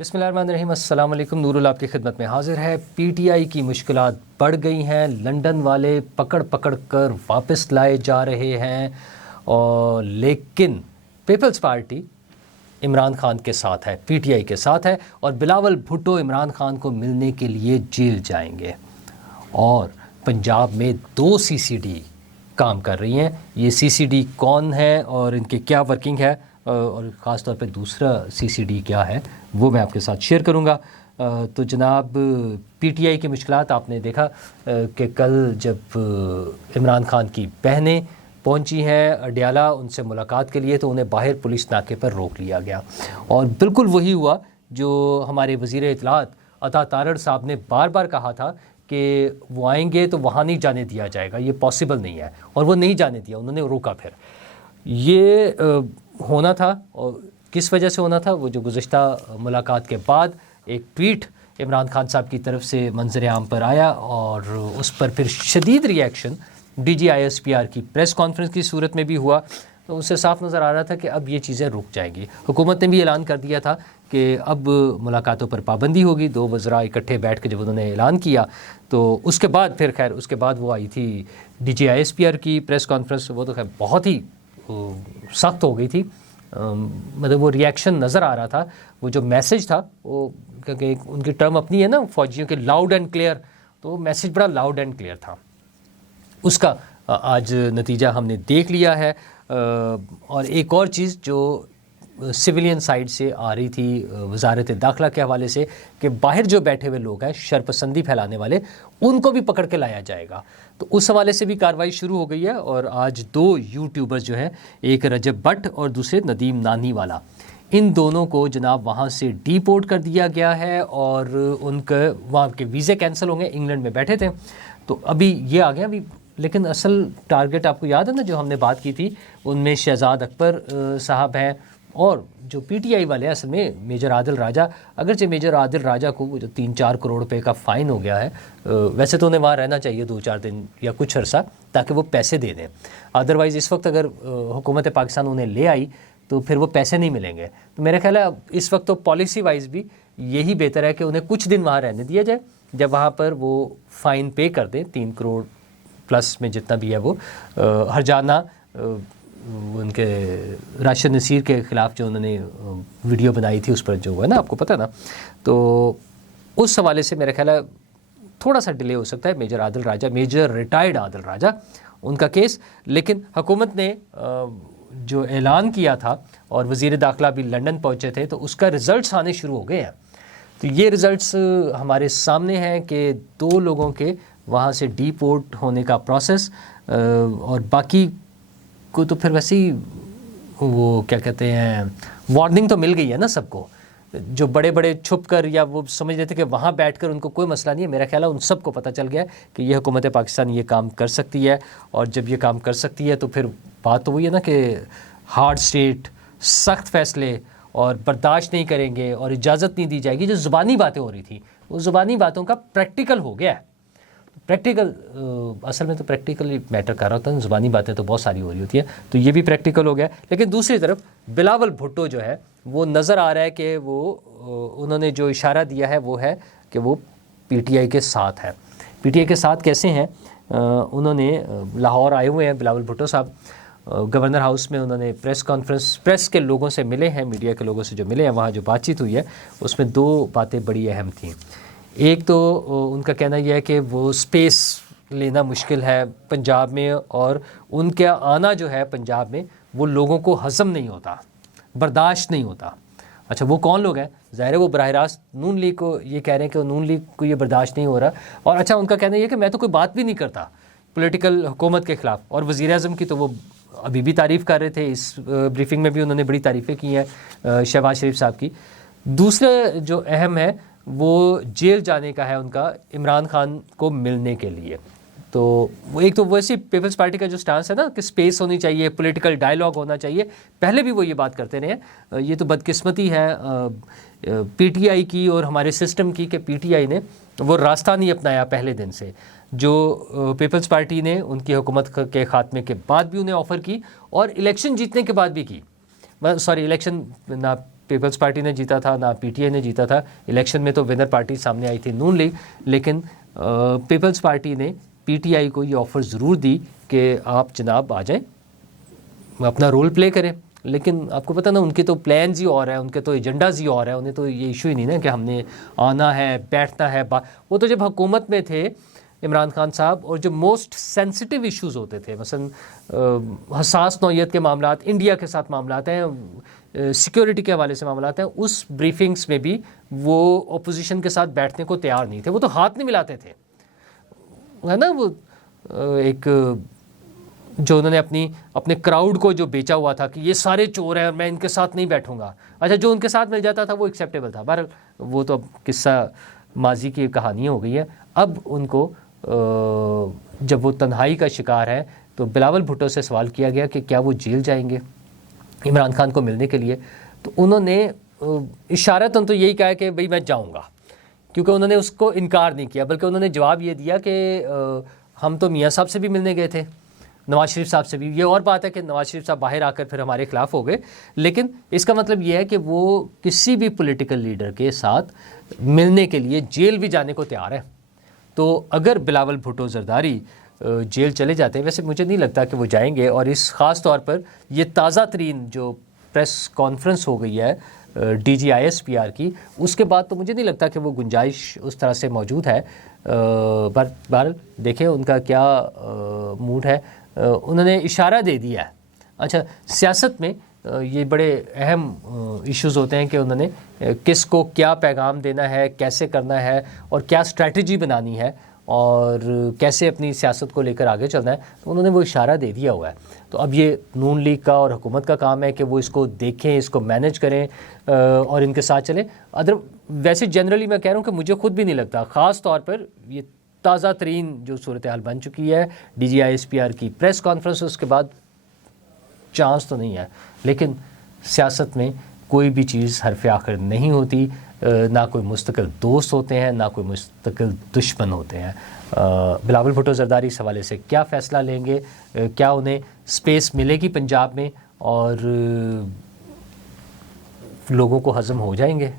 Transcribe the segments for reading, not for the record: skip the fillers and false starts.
بسم اللہ الرحمن الرحیم۔ السلام علیکم۔ نور اللہ آپ کی خدمت میں حاضر ہے۔ پی ٹی آئی کی مشکلات بڑھ گئی ہیں، لندن والے پکڑ کر واپس لائے جا رہے ہیں، اور لیکن پیپلز پارٹی عمران خان کے ساتھ ہے، پی ٹی آئی کے ساتھ ہے، اور بلاول بھٹو عمران خان کو ملنے کے لیے جیل جائیں گے، اور پنجاب میں 2 سی سی ڈی کام کر رہی ہیں۔ یہ سی سی ڈی کون ہے اور ان کی کیا ورکنگ ہے، اور خاص طور پہ دوسرا سی سی ڈی کیا ہے، وہ میں آپ کے ساتھ شیئر کروں گا۔ تو جناب، پی ٹی آئی کی مشکلات آپ نے دیکھا کہ کل جب عمران خان کی بہنیں پہنچی ہیں اڈیالہ ان سے ملاقات کے لیے، تو انہیں باہر پولیس ناکے پر روک لیا گیا، اور بالکل وہی ہوا جو ہمارے وزیر اطلاعات عطا تارڑ صاحب نے بار بار کہا تھا کہ وہ آئیں گے تو وہاں نہیں جانے دیا جائے گا، یہ پاسبل نہیں ہے، اور وہ نہیں جانے دیا، انہوں نے روکا۔ پھر یہ ہونا تھا، اور کس وجہ سے ہونا تھا؟ وہ جو گزشتہ ملاقات کے بعد ایک ٹویٹ عمران خان صاحب کی طرف سے منظر عام پر آیا، اور اس پر پھر شدید reaction D G I S P R کی پریس کانفرنس کی صورت میں بھی ہوا۔ تو اس سے صاف نظر آ رہا تھا کہ اب یہ چیزیں رک جائیں گی۔ حکومت نے بھی اعلان کر دیا تھا کہ اب ملاقاتوں پر پابندی ہوگی۔ 2 وزراء اکٹھے بیٹھ کے جب انہوں نے اعلان کیا، تو اس کے بعد پھر خیر اس کے بعد وہ آئی تھی D G I S P R کی پریس کانفرنس۔ وہ تو خیر بہت ہی سخت ہو گئی تھی، مطلب وہ ری ایکشن نظر آ رہا تھا، وہ جو میسج تھا، وہ کیونکہ ان کی ٹرم اپنی ہے نا فوجیوں کے، لاؤڈ اینڈ کلیئر، تو وہ میسج بڑا لاؤڈ اینڈ کلیئر تھا۔ اس کا آج نتیجہ ہم نے دیکھ لیا ہے۔ اور ایک اور چیز جو سویلین سائڈ سے آ رہی تھی وزارت داخلہ کے حوالے سے، کہ باہر جو بیٹھے ہوئے لوگ ہیں شرپسندی پھیلانے والے، ان کو بھی پکڑ کے لایا جائے گا، تو اس حوالے سے بھی کارروائی شروع ہو گئی ہے۔ اور آج 2 یوٹیوبرز جو ہیں، ایک رجب بٹ اور دوسرے ندیم نانی والا، ان دونوں کو جناب وہاں سے ڈی پورٹ کر دیا گیا ہے، اور ان کے وہاں کے ویزے کینسل ہوں گے۔ انگلینڈ میں بیٹھے تھے، تو ابھی یہ آ گیا ابھی، لیکن اصل ٹارگٹ آپ کو یاد ہے نا جو ہم نے بات کی تھی، ان میں شہزاد اکبر صاحب ہیں، اور جو پی ٹی آئی والے ہیں اصل میں میجر عادل راجہ۔ اگرچہ میجر عادل راجہ کو وہ جو 3-4 کروڑ روپے کا فائن ہو گیا ہے، ویسے تو انہیں وہاں رہنا چاہیے 2-4 دن یا کچھ عرصہ، تاکہ وہ پیسے دے دیں۔ ادروائز اس وقت اگر حکومت پاکستان انہیں لے آئی تو پھر وہ پیسے نہیں ملیں گے۔ تو میرا خیال ہے اس وقت تو پالیسی وائز بھی یہی بہتر ہے کہ انہیں کچھ دن وہاں رہنے دیا جائے، جب وہاں پر وہ فائن پے کر دیں 3 کروڑ پلس میں جتنا بھی ہے وہ ہرجانہ، ان کے راشد نصیر کے خلاف جو انہوں نے ویڈیو بنائی تھی، اس پر جو ہوا نا، آپ کو پتہ نا، تو اس حوالے سے میرا خیال ہے تھوڑا سا ڈیلے ہو سکتا ہے میجر عادل راجہ، میجر ریٹائرڈ عادل راجہ، ان کا کیس۔ لیکن حکومت نے جو اعلان کیا تھا، اور وزیر داخلہ بھی لندن پہنچے تھے، تو اس کا رزلٹس آنے شروع ہو گئے ہیں۔ تو یہ رزلٹس ہمارے سامنے ہیں کہ 2 لوگوں کے وہاں سے ڈی پورٹ ہونے کا پروسیس، اور باقی کو تو پھر ویسے ہی وہ کیا کہتے ہیں، وارننگ تو مل گئی ہے نا سب کو۔ جو بڑے بڑے چھپ کر یا وہ سمجھ لیتے کہ وہاں بیٹھ کر ان کو کوئی مسئلہ نہیں ہے، میرا خیال ہے ان سب کو پتہ چل گیا کہ یہ حکومت پاکستان یہ کام کر سکتی ہے، اور جب یہ کام کر سکتی ہے تو پھر بات تو وہی ہے نا کہ ہارڈ اسٹیٹ، سخت فیصلے، اور برداشت نہیں کریں گے، اور اجازت نہیں دی جائے گی۔ جو زبانی باتیں ہو رہی تھیں، وہ زبانی باتوں کا پریکٹیکل ہو گیا ہے۔ پریکٹیکل اصل میں تو پریکٹیکلی میٹر کر رہا ہوتا ہے، زبانی باتیں تو بہت ساری ہو رہی ہوتی ہیں، تو یہ بھی پریکٹیکل ہو گیا۔ لیکن دوسری طرف بلاول بھٹو جو ہے، وہ نظر آ رہا ہے کہ وہ انہوں نے جو اشارہ دیا ہے وہ ہے کہ وہ پی ٹی آئی کے ساتھ ہے۔ پی ٹی آئی کے ساتھ کیسے ہیں؟ انہوں نے لاہور آئے ہوئے ہیں بلاول بھٹو صاحب، گورنر ہاؤس میں انہوں نے پریس کانفرنس، پریس کے لوگوں سے ملے ہیں، میڈیا کے لوگوں سے جو ملے ہیں، وہاں جو بات چیت ہوئی ہے اس میں 2 باتیں بڑی اہم تھیں۔ ایک تو ان کا کہنا یہ ہے کہ وہ سپیس لینا مشکل ہے پنجاب میں، اور ان کا آنا جو ہے پنجاب میں وہ لوگوں کو ہضم نہیں ہوتا، برداشت نہیں ہوتا۔ اچھا، وہ کون لوگ ہیں؟ ظاہر ہے وہ براہ راست نون لیگ کو یہ کہہ رہے ہیں کہ نون لیگ کو یہ برداشت نہیں ہو رہا، اور اچھا ان کا کہنا یہ ہے کہ میں تو کوئی بات بھی نہیں کرتا پولیٹیکل حکومت کے خلاف۔ اور وزیر اعظم کی تو وہ ابھی بھی تعریف کر رہے تھے، اس بریفنگ میں بھی انہوں نے بڑی تعریفیں کی ہیں شہباز شریف صاحب کی۔ دوسرا جو اہم ہے وہ جیل جانے کا ہے ان کا، عمران خان کو ملنے کے لیے۔ تو وہ ایک تو ویسی پیپلز پارٹی کا جو سٹانس ہے نا کہ سپیس ہونی چاہیے، پولیٹیکل ڈائیلاگ ہونا چاہیے، پہلے بھی وہ یہ بات کرتے رہے۔ یہ تو بدقسمتی ہے پی ٹی آئی کی اور ہمارے سسٹم کی کہ پی ٹی آئی نے وہ راستہ نہیں اپنایا پہلے دن سے، جو پیپلز پارٹی نے ان کی حکومت کے خاتمے کے بعد بھی انہیں آفر کی، اور الیکشن جیتنے کے بعد بھی کی، سوری الیکشن نہ پیپلز پارٹی نے جیتا تھا، نہ پی ٹی آئی نے جیتا تھا. الیکشن میں تو ونر پارٹی سامنے آئی تھی نون لیگ، لیکن پیپلز پارٹی نے پی ٹی آئی کو یہ آفر ضرور دی کہ آپ جناب آ جائیں، اپنا رول پلے کریں. لیکن آپ کو پتہ نا ان کے تو پلانز ہی اور ہیں، ان کے تو ایجنڈاز ہی اور ہیں. انہیں تو یہ ایشو ہی نہیں نا کہ ہم نے آنا ہے، بیٹھنا ہے. وہ تو جب حکومت میں تھے عمران خان صاحب، اور جو موسٹ سینسٹیو ایشوز ہوتے تھے، مثلا حساس نوعیت کے معاملات، انڈیا کے ساتھ معاملات ہیں، سیکیورٹی کے حوالے سے معاملات ہیں، اس بریفنگز میں بھی وہ اپوزیشن کے ساتھ بیٹھنے کو تیار نہیں تھے. وہ تو ہاتھ نہیں ملاتے تھے، ہے نا. وہ ایک جو انہوں نے اپنے کراؤڈ کو جو بیچا ہوا تھا کہ یہ سارے چور ہیں اور میں ان کے ساتھ نہیں بیٹھوں گا. اچھا، جو ان کے ساتھ مل جاتا تھا وہ ایکسیپٹیبل تھا. بہرحال وہ تو اب قصہ ماضی کی کہانی ہو گئی ہے. اب ان کو جب وہ تنہائی کا شکار ہے تو بلاول بھٹو سے سوال کیا گیا کہ کیا وہ جیل جائیں گے عمران خان کو ملنے کے لیے. تو انہوں نے اشارتاً تو یہی کہا کہ بھئی میں جاؤں گا، کیونکہ انہوں نے اس کو انکار نہیں کیا، بلکہ انہوں نے جواب یہ دیا کہ ہم تو میاں صاحب سے بھی ملنے گئے تھے، نواز شریف صاحب سے بھی. یہ اور بات ہے کہ نواز شریف صاحب باہر آ کر پھر ہمارے خلاف ہو گئے، لیکن اس کا مطلب یہ ہے کہ وہ کسی بھی پولیٹیکل لیڈر کے ساتھ ملنے کے لیے جیل بھی جانے کو تیار ہے. تو اگر بلاول بھٹو زرداری جیل چلے جاتے ہیں، ویسے مجھے نہیں لگتا کہ وہ جائیں گے، اور اس خاص طور پر یہ تازہ ترین جو پریس کانفرنس ہو گئی ہے D G I S P R کی، اس کے بعد تو مجھے نہیں لگتا کہ وہ گنجائش اس طرح سے موجود ہے. بہرحال دیکھیں ان کا کیا موڈ ہے. انہوں نے اشارہ دے دیا ہے. اچھا، سیاست میں یہ بڑے اہم ایشوز ہوتے ہیں کہ انہوں نے کس کو کیا پیغام دینا ہے، کیسے کرنا ہے، اور کیا اسٹریٹجی بنانی ہے، اور کیسے اپنی سیاست کو لے کر آگے چلنا ہے. تو انہوں نے وہ اشارہ دے دیا ہوا ہے. تو اب یہ نون لیگ کا اور حکومت کا کام ہے کہ وہ اس کو دیکھیں، اس کو مینج کریں اور ان کے ساتھ چلیں. ویسے جنرلی میں کہہ رہا ہوں کہ مجھے خود بھی نہیں لگتا، خاص طور پر یہ تازہ ترین جو صورتحال بن چکی ہے، D G I S P R کی پریس کانفرنس، اس کے بعد چانس تو نہیں ہے. لیکن سیاست میں کوئی بھی چیز حرف آخر نہیں ہوتی، نہ کوئی مستقل دوست ہوتے ہیں، نہ کوئی مستقل دشمن ہوتے ہیں. بلاول بھٹو زرداری اس حوالے سے کیا فیصلہ لیں گے، کیا انہیں سپیس ملے گی پنجاب میں، اور لوگوں کو ہضم ہو جائیں گے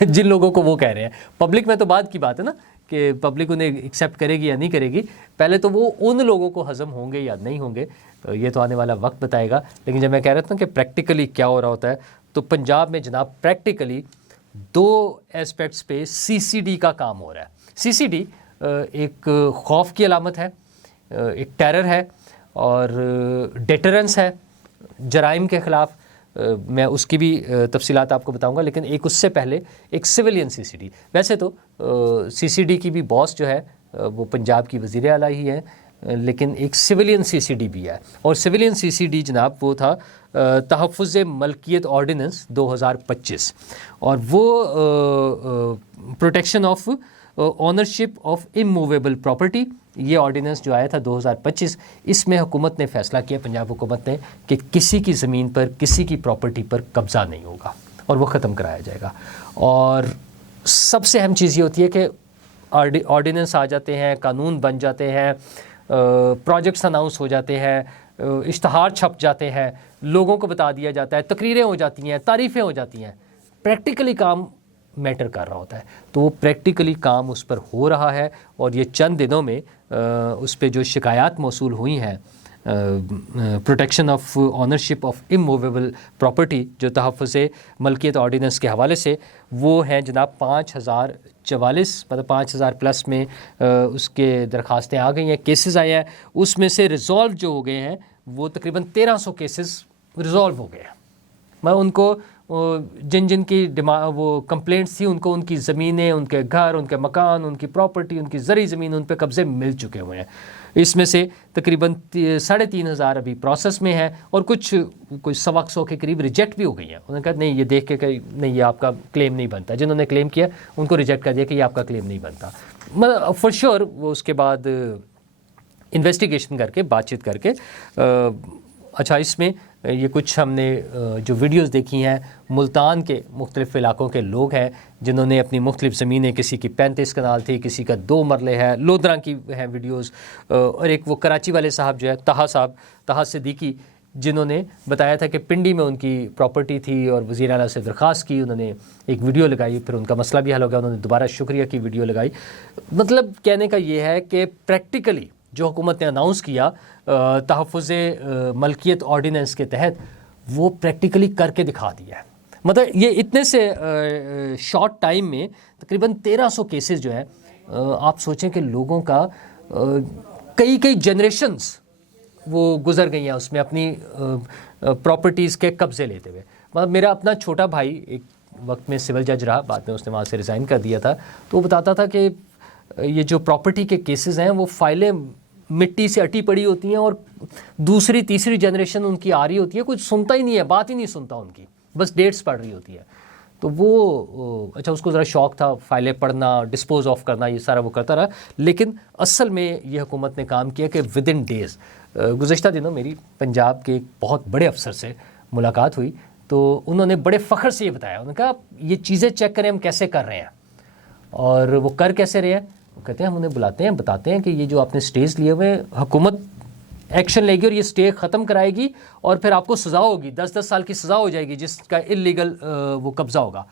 جن لوگوں کو وہ کہہ رہے ہیں. پبلک میں تو بعد کی بات ہے نا کہ پبلک انہیں ایکسیپٹ کرے گی یا نہیں کرے گی، پہلے تو وہ ان لوگوں کو ہضم ہوں گے یا نہیں ہوں گے، یہ تو آنے والا وقت بتائے گا. لیکن جب میں کہہ رہا تھا کہ پریکٹیکلی کیا ہو رہا ہوتا ہے، تو پنجاب میں جناب پریکٹیکلی دو ایسپیکٹس پہ سی سی ڈی کا کام ہو رہا ہے. سی سی ڈی ایک خوف کی علامت ہے، ایک ٹیرر ہے، اور ڈیٹرنس ہے جرائم کے خلاف. میں اس کی بھی تفصیلات آپ کو بتاؤں گا، لیکن ایک اس سے پہلے ایک سویلین سی سی ڈی. ویسے تو سی سی ڈی کی بھی باس جو ہے وہ پنجاب کی وزیر اعلیٰ ہی ہے، لیکن ایک سویلین سی سی ڈی بھی ہے. اور سویلین سی سی ڈی جناب وہ تھا تحفظ ملکیت آرڈیننس 2025، اور وہ protection of ownership of immovable property. یہ آرڈیننس جو آیا تھا 2025، اس میں حکومت نے فیصلہ کیا، پنجاب حکومت نے، کہ کسی کی زمین پر، کسی کی پراپرٹی پر قبضہ نہیں ہوگا اور وہ ختم کرایا جائے گا. اور سب سے اہم چیز یہ ہوتی ہے کہ آرڈیننس آ جاتے ہیں، قانون بن جاتے ہیں، پروجیکٹس اناؤنس ہو جاتے ہیں، اشتہار چھپ جاتے ہیں، لوگوں کو بتا دیا جاتا ہے، تقریریں ہو جاتی ہیں، تعریفیں ہو جاتی ہیں. پریکٹیکلی کام میٹر کر رہا ہوتا ہے. تو وہ پریکٹیکلی کام اس پر ہو رہا ہے، اور یہ چند دنوں میں اس پہ جو شکایات موصول ہوئی ہیں protection of ownership of immovable property, جو تحفظ ملکیت آرڈیننس کے حوالے سے، وہ ہیں جناب 5044، مطلب 5000 پلس میں اس کے درخواستیں آ گئی ہیں، کیسز آئے ہیں. اس میں سے ریزالو جو ہو گئے ہیں وہ تقریباً 1300 کیسز ریزالو ہو گئے ہیں. میں ان کو جن کی وہ کمپلینٹس تھیں، ان کو ان کی زمینیں، ان کے گھر، ان کے مکان، ان کی پراپرٹی، ان کی زرعی زمین، ان پہ قبضے مل چکے ہوئے ہیں. اس میں سے تقریباً 3500 ابھی پروسیس میں ہیں، اور کچھ 100 کے قریب ریجیکٹ بھی ہو گئی ہیں. انہوں نے کہا نہیں، یہ دیکھ کے کہ نہیں، یہ آپ کا کلیم نہیں بنتا. جنہوں نے کلیم کیا ان کو ریجیکٹ کر دیا کہ یہ آپ کا کلیم نہیں بنتا. فور شیور وہ اس کے بعد انویسٹیگیشن کر کے، بات چیت کر کے. اچھا، اس میں یہ کچھ ہم نے جو ویڈیوز دیکھی ہیں، ملتان کے مختلف علاقوں کے لوگ ہیں جنہوں نے اپنی مختلف زمینیں، کسی کی 35 کنال تھی، کسی کا 2 مرلے ہے، لودھراں کی ہیں ویڈیوز، اور ایک وہ کراچی والے صاحب جو ہے طہا صدیقی، جنہوں نے بتایا تھا کہ پنڈی میں ان کی پراپرٹی تھی اور وزیر اعلیٰ سے درخواست کی, انہوں نے ایک ویڈیو لگائی, پھر ان کا مسئلہ بھی حل ہو گیا, انہوں نے دوبارہ شکریہ کی ویڈیو لگائی. مطلب کہنے کا یہ ہے کہ پریکٹیکلی جو حکومت نے اناؤنس کیا تحفظ ملکیت آرڈیننس کے تحت, وہ پریکٹیکلی کر کے دکھا دیا ہے. مطلب یہ اتنے سے شارٹ ٹائم میں تقریباً 1300 کیسز جو ہیں, آپ سوچیں کہ لوگوں کا کئی جنریشنز وہ گزر گئی ہیں اس میں اپنی پراپرٹیز کے قبضے لیتے ہوئے. مطلب میرا اپنا چھوٹا بھائی ایک وقت میں سول جج رہا, بعد میں اس نے وہاں سے ریزائن کر دیا تھا, تو وہ بتاتا تھا کہ یہ جو پراپرٹی کے کیسز ہیں وہ فائلیں مٹی سے اٹی پڑی ہوتی ہیں اور دوسری تیسری جنریشن ان کی آ رہی ہوتی ہے, کچھ سنتا ہی نہیں ہے, بات ہی نہیں سنتا ان کی, بس ڈیٹس پڑھ رہی ہوتی ہے. تو وہ اچھا اس کو ذرا شوق تھا فائلیں پڑھنا, ڈسپوز آف کرنا, یہ سارا وہ کرتا رہا. لیکن اصل میں یہ حکومت نے کام کیا کہ ود ان ڈیز. گزشتہ دنوں میری پنجاب کے ایک بہت بڑے افسر سے ملاقات ہوئی, تو انہوں نے بڑے فخر سے یہ بتایا, انہوں نے کہا یہ چیزیں چیک کریں ہم کیسے کر رہے ہیں. اور وہ کر کیسے رہے ہیں, وہ کہتے ہیں ہم انہیں بلاتے ہیں, بتاتے ہیں کہ یہ جو آپ نے سٹیز لیے ہوئے, حکومت ایکشن لے گی اور یہ سٹے ختم کرائے گی, اور پھر آپ کو سزا ہوگی, 10 سال کی سزا ہو جائے گی جس کا اللیگل وہ قبضہ ہوگا,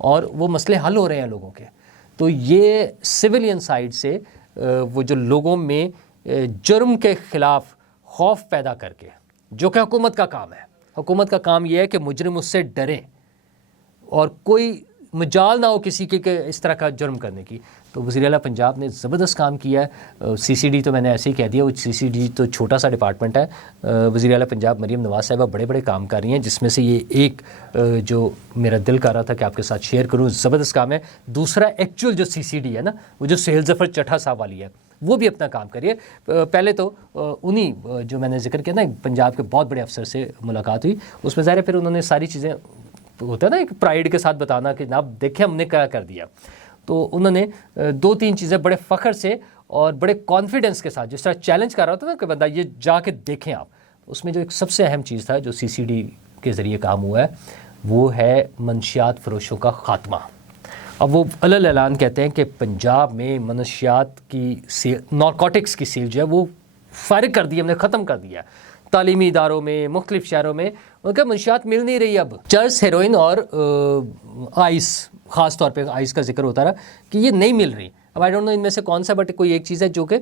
اور وہ مسئلے حل ہو رہے ہیں لوگوں کے. تو یہ سویلین سائڈ سے وہ جو لوگوں میں جرم کے خلاف خوف پیدا کر کے, جو کہ حکومت کا کام ہے, حکومت کا کام یہ ہے کہ مجرم اس سے ڈریں اور کوئی مجال نہ ہو کسی کے کہ اس طرح کا جرم کرنے کی. تو وزیر اعلیٰ پنجاب نے زبردست کام کیا ہے. سی سی ڈی تو میں نے ایسے ہی کہہ دیا, وہ سی سی ڈی تو چھوٹا سا ڈپارٹمنٹ ہے. وزیر اعلیٰ پنجاب مریم نواز صاحبہ بڑے کام کر رہی ہیں, جس میں سے یہ ایک جو میرا دل کر رہا تھا کہ آپ کے ساتھ شیئر کروں, زبردست کام ہے. دوسرا ایکچوئل جو سی سی ڈی ہے نا, وہ جو سہیل ظفر چٹھا صاحب والی ہے, وہ بھی اپنا کام کریے. پہلے تو انہی جو میں نے ذکر کیا نا پنجاب کے بہت بڑے افسر سے ملاقات ہوئی, اس میں ظاہر ہے پھر انہوں نے ساری چیزیں, ہوتا ہے نا ایک پرائیڈ کے ساتھ بتانا کہ اب دیکھیں ہم نے کیا کر دیا. تو انہوں نے 2-3 چیزیں بڑے فخر سے اور بڑے کانفیڈنس کے ساتھ, جس طرح چیلنج کر رہا ہوتا نا کہ بندہ یہ جا کے دیکھیں آپ, اس میں جو ایک سب سے اہم چیز تھا جو سی سی ڈی کے ذریعے کام ہوا ہے, وہ ہے منشیات فروشوں کا خاتمہ. اب وہ علل اعلان کہتے ہیں کہ پنجاب میں منشیات کی سیل, نارکوٹکس کی سیل جو ہے وہ فارغ کر دی, ہم نے ختم کر دیا. تعلیمی اداروں میں, مختلف شہروں میں ان کا منشیات مل نہیں رہی. اب چرس, ہیروئن اور آئس, خاص طور پہ آئس کا ذکر ہوتا رہا کہ یہ نہیں مل رہی. اب آئی ڈونٹ نو ان میں سے کون سا, بٹ کوئی ایک چیز ہے جو کہ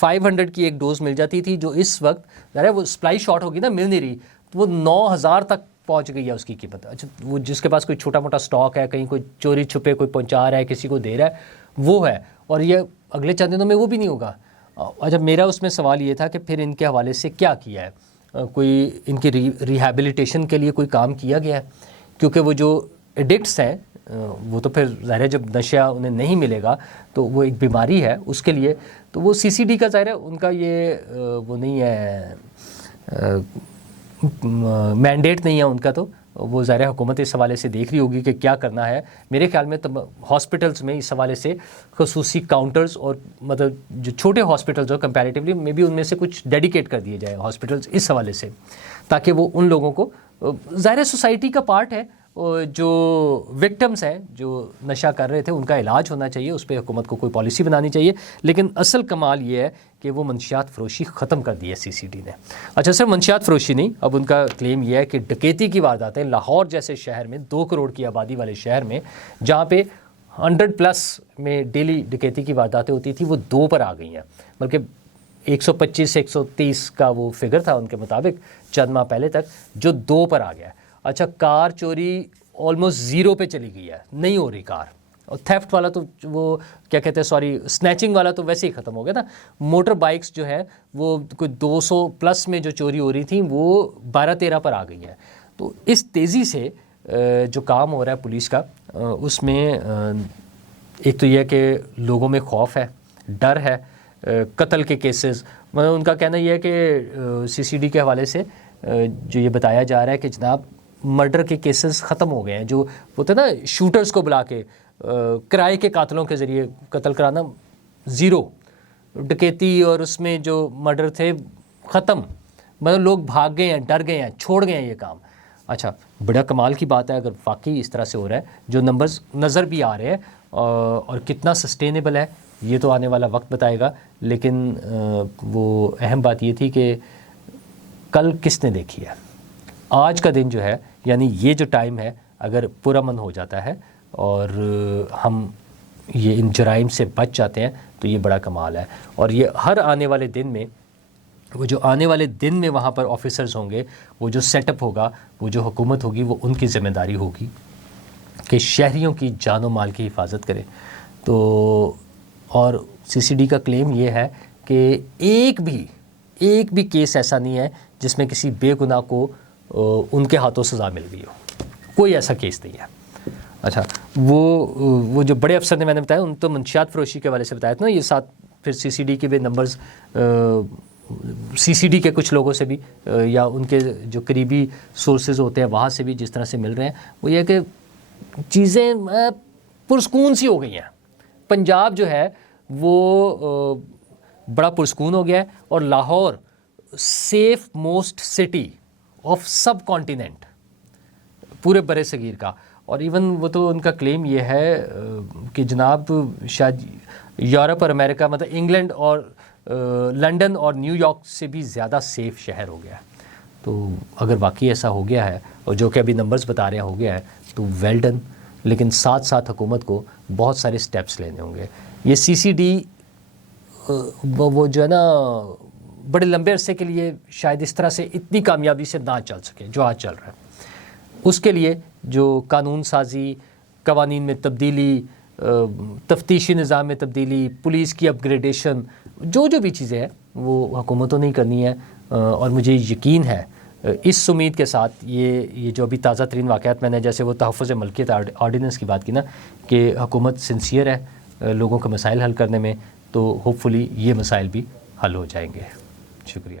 500 کی ایک ڈوز مل جاتی تھی, جو اس وقت ذرا وہ سپلائی شارٹ ہوگی نا, مل نہیں رہی, تو وہ 9000 تک پہنچ گئی ہے اس کی قیمت. اچھا وہ جس کے پاس کوئی چھوٹا موٹا سٹاک ہے, کہیں کوئی چوری چھپے کوئی پہنچا رہا ہے, کسی کو دے رہا ہے, وہ ہے, اور یہ اگلے چند دنوں میں وہ بھی نہیں ہوگا. اچھا میرا اس میں سوال یہ تھا کہ پھر ان کے حوالے سے کیا کیا ہے, کوئی ان کی ریہیبلیٹیشن کے لیے کوئی کام کیا گیا ہے, کیونکہ وہ جو ایڈکٹس ہیں وہ تو پھر ظاہر ہے جب نشہ انہیں نہیں ملے گا تو وہ ایک بیماری ہے اس کے لیے, تو وہ سی سی ڈی کا ظاہر ہے ان کا یہ وہ نہیں ہے, مینڈیٹ نہیں ہے ان کا, تو وہ ظاہر حکومت اس حوالے سے دیکھ رہی ہوگی کہ کیا کرنا ہے. میرے خیال میں ہاسپٹلس میں اس حوالے سے خصوصی کاؤنٹرز, اور مطلب جو چھوٹے ہاسپٹلز ہو کمپیریٹیولی میں بھی ان میں سے کچھ ڈیڈیکیٹ کر دیے جائے ہاسپٹلز اس حوالے سے, تاکہ وہ ان لوگوں کو, ظاہر سوسائٹی کا پارٹ ہے, جو وکٹمز ہیں جو نشہ کر رہے تھے ان کا علاج ہونا چاہیے, اس پہ حکومت کو کوئی پالیسی بنانی چاہیے. لیکن اصل کمال یہ ہے کہ وہ منشیات فروشی ختم کر دی ہے سی سی ڈی نے. اچھا صرف منشیات فروشی نہیں, اب ان کا کلیم یہ ہے کہ ڈکیتی کی وارداتیں لاہور جیسے شہر میں, 2 کروڑ کی آبادی والے شہر میں, جہاں پہ 100+ میں ڈیلی ڈکیتی کی وارداتیں ہوتی تھی, وہ 2 پر آ گئی ہیں. بلکہ 125-130 کا وہ فگر تھا ان کے مطابق چند ماہ پہلے تک, جو 2 پر آ گیا ہے. اچھا کار چوری آلموسٹ 0 پہ چلی گئی ہے, نہیں ہو رہی کار, اور تھیفٹ والا تو وہ کیا کہتے ہیں, سوری سنیچنگ والا تو ویسے ہی ختم ہو گیا نا. موٹر بائکس جو ہے وہ کوئی 200+ میں جو چوری ہو رہی تھیں وہ 12-13 پر آ گئی ہیں. تو اس تیزی سے جو کام ہو رہا ہے پولیس کا, اس میں ایک تو یہ ہے کہ لوگوں میں خوف ہے, ڈر ہے, قتل کے کیسز, مطلب ان کا کہنا یہ ہے کہ سی سی ڈی کے حوالے سے جو یہ بتایا جا رہا ہے کہ جناب مرڈر کے کیسز ختم ہو گئے ہیں, جو ہوتے ہیں نا شوٹرز کو بلا کے کرائے کے قاتلوں کے ذریعے قتل کرانا, 0. ڈکیتی اور اس میں جو مرڈر تھے ختم, مطلب لوگ بھاگ گئے ہیں, ڈر گئے ہیں, چھوڑ گئے ہیں یہ کام. اچھا بڑا کمال کی بات ہے اگر واقعی اس طرح سے ہو رہا ہے, جو نمبرز نظر بھی آ رہے ہیں, اور کتنا سسٹینیبل ہے یہ تو آنے والا وقت بتائے گا. لیکن وہ اہم بات یہ تھی کہ کل کس نے دیکھی ہے؟ آج کا دن جو ہے یعنی یہ جو ٹائم ہے اگر پرامن ہو جاتا ہے اور ہم یہ ان جرائم سے بچ جاتے ہیں تو یہ بڑا کمال ہے. اور یہ ہر آنے والے دن میں وہ جو آنے والے دن میں وہاں پر آفیسرز ہوں گے, وہ جو سیٹ اپ ہوگا, وہ جو حکومت ہوگی, وہ ان کی ذمہ داری ہوگی کہ شہریوں کی جان و مال کی حفاظت کرے. تو اور سی سی ڈی کا کلیم یہ ہے کہ ایک بھی کیس ایسا نہیں ہے جس میں کسی بے گناہ کو ان کے ہاتھوں سزا مل گئی ہو. کوئی ایسا کیس نہیں ہے. اچھا, وہ جو بڑے افسر نے میں نے بتایا, ان تو منشیات فروشی کے والے سے بتایا تھا نا, یہ ساتھ پھر سی سی ڈی کے بھی نمبرز سی سی ڈی کے کچھ لوگوں سے بھی یا ان کے جو قریبی سورسز ہوتے ہیں وہاں سے بھی جس طرح سے مل رہے ہیں, وہ یہ کہ چیزیں پرسکون سی ہو گئی ہیں. پنجاب جو ہے وہ بڑا پرسکون ہو گیا ہے, اور Lahore safe most city of subcontinent, پورے برِ صغیر کا. اور ایون وہ تو ان کا کلیم یہ ہے کہ جناب شاید یورپ اور امریکہ, مطلب انگلینڈ اور لنڈن اور نیو یارک سے بھی زیادہ سیف شہر ہو گیا ہے. تو اگر واقعی ایسا ہو گیا ہے اور جو کہ ابھی نمبرز بتا رہے ہیں ہو گیا ہے تو ویل ڈن. لیکن ساتھ ساتھ حکومت کو بہت سارے سٹیپس لینے ہوں گے. یہ سی سی ڈی وہ جو ہے نا بڑے لمبے عرصے کے لیے شاید اس طرح سے اتنی کامیابی سے نہ چل سکے جو آج چل رہا ہے. اس کے لیے جو قانون سازی, قوانین میں تبدیلی, تفتیشی نظام میں تبدیلی, پولیس کی اپ گریڈیشن, جو بھی چیزیں ہیں وہ حکومتوں نے کرنی ہے. اور مجھے یقین ہے اس امید کے ساتھ یہ جو ابھی تازہ ترین واقعات میں نے جیسے وہ تحفظ ملکیت آرڈیننس کی بات کی نا, کہ حکومت سنسیئر ہے لوگوں کے مسائل حل کرنے میں, تو ہوپ فلی یہ مسائل بھی حل ہو جائیں گے. شکریہ.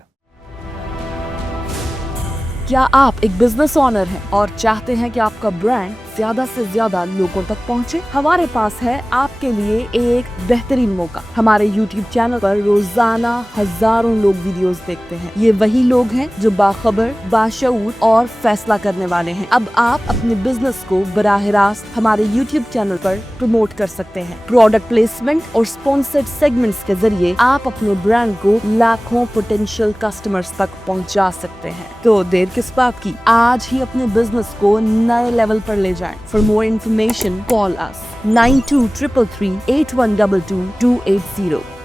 کیا آپ ایک بزنس اونر ہیں اور چاہتے ہیں کہ آپ کا برانڈ زیادہ سے زیادہ لوگوں تک پہنچے؟ ہمارے پاس ہے آپ کے لیے ایک بہترین موقع. ہمارے یوٹیوب چینل پر روزانہ ہزاروں لوگ ویڈیوز دیکھتے ہیں. یہ وہی لوگ ہیں جو باخبر, باشعور اور فیصلہ کرنے والے ہیں. اب آپ اپنے بزنس کو براہ راست ہمارے یوٹیوب چینل پر پروموٹ کر سکتے ہیں. پروڈکٹ پلیسمنٹ اور اسپانسرڈ سیگمنٹس کے ذریعے آپ اپنے برانڈ کو لاکھوں پوٹینشیل کسٹمرز تک پہنچا سکتے ہیں. تو دیر کس بات کی, آج ہی اپنے بزنس کو نئے لیول پر لے جائیں. For more information, call us 923338122280.